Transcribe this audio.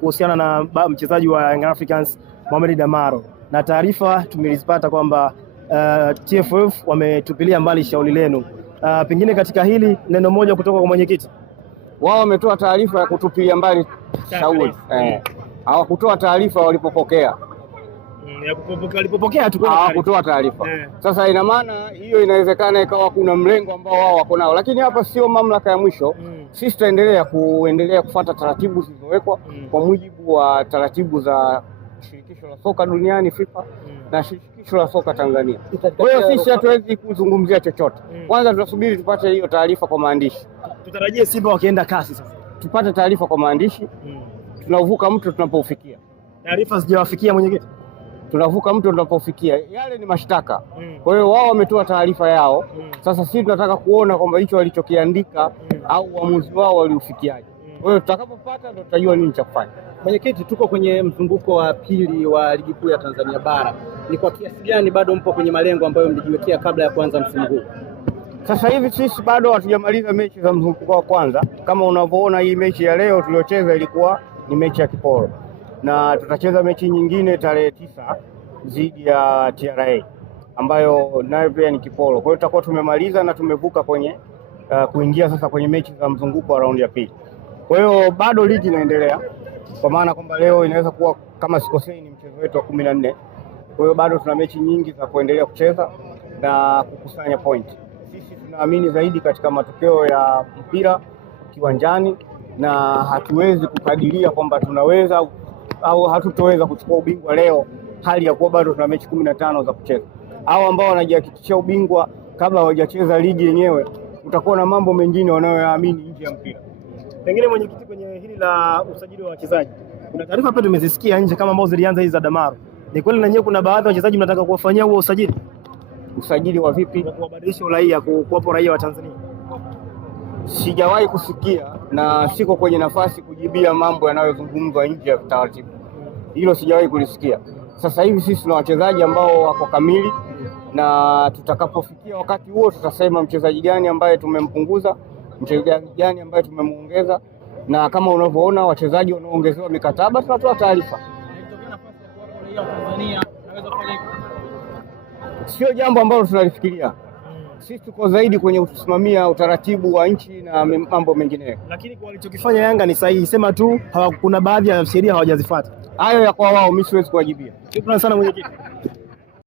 kuhusiana na mchezaji wa Young Africans Mohamed Damaro, na taarifa tumelizipata kwamba TFF wametupilia mbali shauri lenu. Pengine katika hili neno moja kutoka kwa mwenyekiti. Wao wametoa taarifa ya kutupilia mbali shauri. Hawakutoa taarifa walipopokea. Walipopokea tu hawakutoa taarifa. Sasa ina maana hiyo inawezekana ikawa kuna mlengo ambao wao wako nao, lakini hapa sio mamlaka ya mwisho. Sisi tutaendelea kufuata taratibu zilizowekwa kwa mujibu wa taratibu za shirikisho la soka duniani FIFA na shirikisho la soka Tanzania. Kwa hiyo sisi hatuwezi kuzungumzia chochote. Kwanza tunasubiri tupate hiyo taarifa kwa maandishi. Tutarajie Simba wakienda kasi sasa. Tupate taarifa kwa maandishi. Tunavuka mto tunapofikia. Taarifa zijawafikia mwenyekiti. Tunavuka mto tunapofikia. Yale ni mashtaka. Kwa hiyo wao wametoa taarifa yao. Sasa sisi tunataka kuona kwamba hicho walichokiandika au uamuzi wao waliufikiaje. Kwa hiyo tutakapopata ndio tutajua nini cha kufanya. Mwenyekiti, tuko kwenye mzunguko wa pili wa ligi kuu ya Tanzania bara. Ni kwa kiasi gani bado mpo kwenye malengo ambayo mlijiwekea kabla ya kuanza msimu huu? Sasa hivi sisi bado hatujamaliza mechi za mzunguko wa kwanza. Kama unavyoona hii mechi ya leo tuliocheza ilikuwa ni mechi ya kiporo. Na tutacheza mechi nyingine tarehe 9 dhidi ya TRA ambayo nayo pia ni kiporo. Kwa hiyo tutakuwa tumemaliza na tumevuka kwenye kuingia sasa kwenye mechi za mzunguko wa raundi ya pili. Kwa hiyo bado ligi inaendelea, kwa maana kwamba leo inaweza kuwa kama sikosei ni mchezo wetu wa 14. Kwa hiyo bado tuna mechi nyingi za kuendelea kucheza na kukusanya point. Sisi tunaamini zaidi katika matokeo ya mpira kiwanjani na hatuwezi kukadiria kwamba tunaweza au hatutoweza kuchukua ubingwa leo hali ya kuwa bado tuna mechi 15 za kucheza. Hao ambao wanajihakikishia ubingwa kabla hawajacheza ligi yenyewe, utakuwa na mambo mengine wanayoyaamini nje ya mpira. Pengine mwenyekiti, kwenye hili la usajili wa wachezaji, kuna taarifa pia tumezisikia nje kama ambazo zilianza hizi za Damaro. Ni kweli na nyewe kuna baadhi ya wachezaji mnataka kuwafanyia huo usajili? Usajili wa vipi? Kuwabadilisha uraia, kuwapa raia wa Tanzania. Sijawahi kusikia na siko kwenye nafasi kujibia mambo yanayozungumzwa nje ya taratibu. Hilo sijawahi kulisikia. Sasa hivi sisi tuna wachezaji ambao wako kamili na tutakapofikia wakati huo tutasema mchezaji gani ambaye tumempunguza, mchezaji gani ambaye tumemuongeza, na kama unavyoona wachezaji wanaoongezewa mikataba tunatoa taarifa. Sio jambo ambalo tunalifikiria. Sisi tuko zaidi kwenye kusimamia utaratibu wa nchi na mambo mengineyo. Lakini kwa walichokifanya Yanga ni sahihi, sema tu kuna baadhi ya sheria hawajazifuata. Hayo ya kwa wao, mimi siwezi kuwajibia. Shukrani sana mwenyekiti.